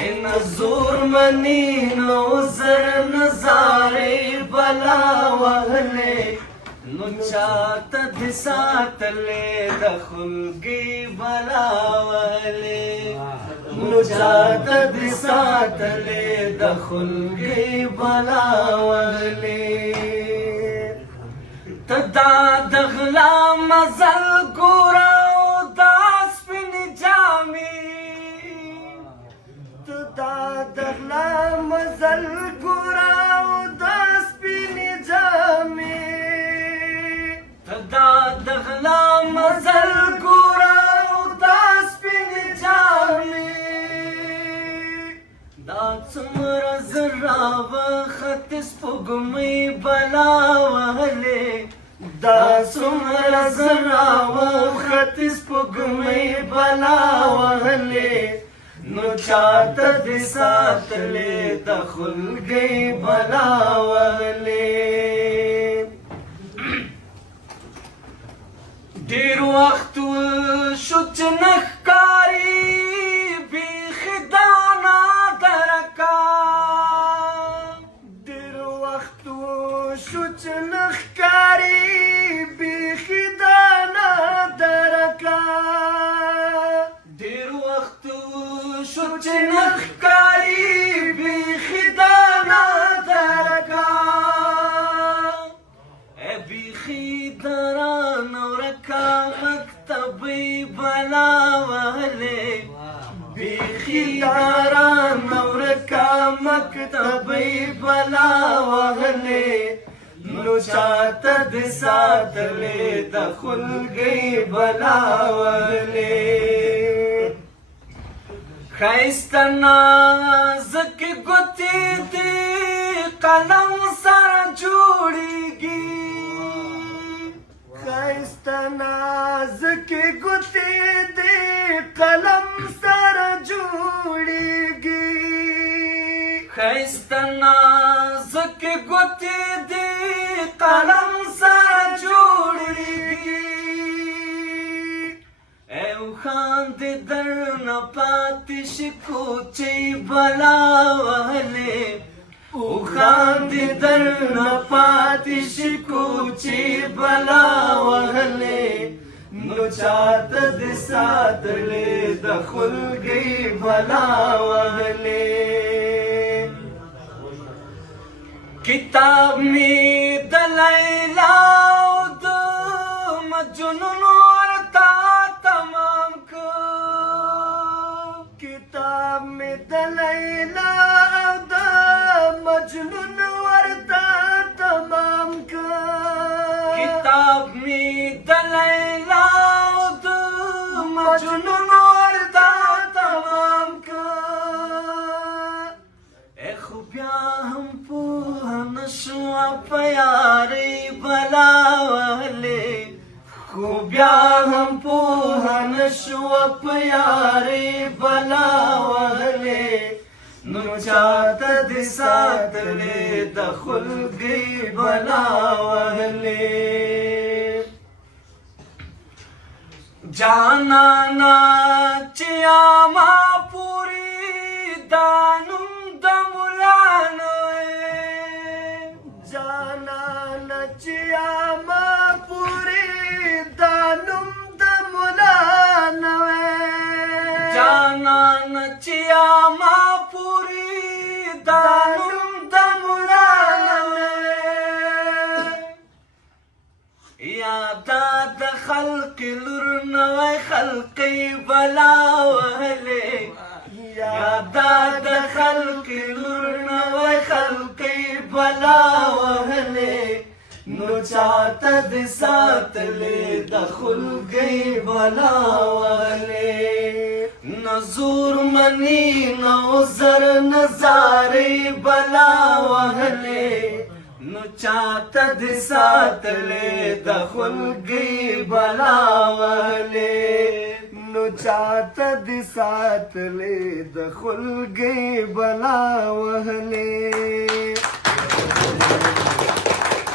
نزور منی نو زر نظارې بلا وهلې نو چاته دې ساتلې د خلګي بلا وهلې نو چاته دې ساتلې د خلګي بلا وهلې تدا د غلا مزل ګورا دغلا مزل ګورا او د سپینې جامې تدا دغلا مزل ګورا او د سپینې جامې دا څومره زرا وخت سپوږمۍ بلا وهلې دا څومره زرا وخت سپوږمۍ بلا وهلې نو چاته دې ساتلې د خلګۍ بلا وهلې ډېر وخت شو چې نه ښکاري بیخي دانا درکه ډېر وخت شو چې نه ښکاري بیخي دانا درکه ډېر وخت شو چې نه ښکاري بیخي دانا درکه بیخي درانه ورکه مکتبۍ بلا وهلې بیخي درانه ورکه مکتبۍ بلا وهلې نو چاته دې ساتلې د خلګۍ بلا وهلې ښایسته نازکې ګوتې دې قلم سره جوړېږي ښایسته نازکې ګوتې دې قلم سره جوړېږي ښایسته نازکې ګوتې دې قلم سره جوړېږي اوښان دې درنه پاتې شي کوچۍ بلا وهلې اوښان دې درنه پاتې شي کوچۍ بلا وهلې نو چاته دې ساتلې د خلګۍ بلا وهلې کتاب مې د لیلا او د مجنون ورته تمام کړ کتاب مې د لیلا او د مجنون ورته تمام کړ کتاب مې د لیلا او د مجنون ورته تمام کړ خو بیا هم پوه نه شوه په یارۍ بلا وهلې خو بیا هم پوه نه شوه په یارۍ بلا وهلې نو چاته دې ساتلې د خلګۍ بلا وهلې جانانا چې اما پورې دا نوم د ملا نه جانانا چې اما پورې دا نوم د ملا نه جانانا چې اما پورې دا نوم د ملا نه یادا د خلق لور نوی خلقۍ بلا وهلې یادا د خلق لور نوی خلقۍ بلا وهلې نو چاته دې ساتلې د خلګۍ بلا وهلې نزور منی نو زر نظارې بلا وهلې نو چاته دې ساتلې د خلګۍ بلا وهلې نو چاته دې ساتلې د خلګۍ بلا وهلې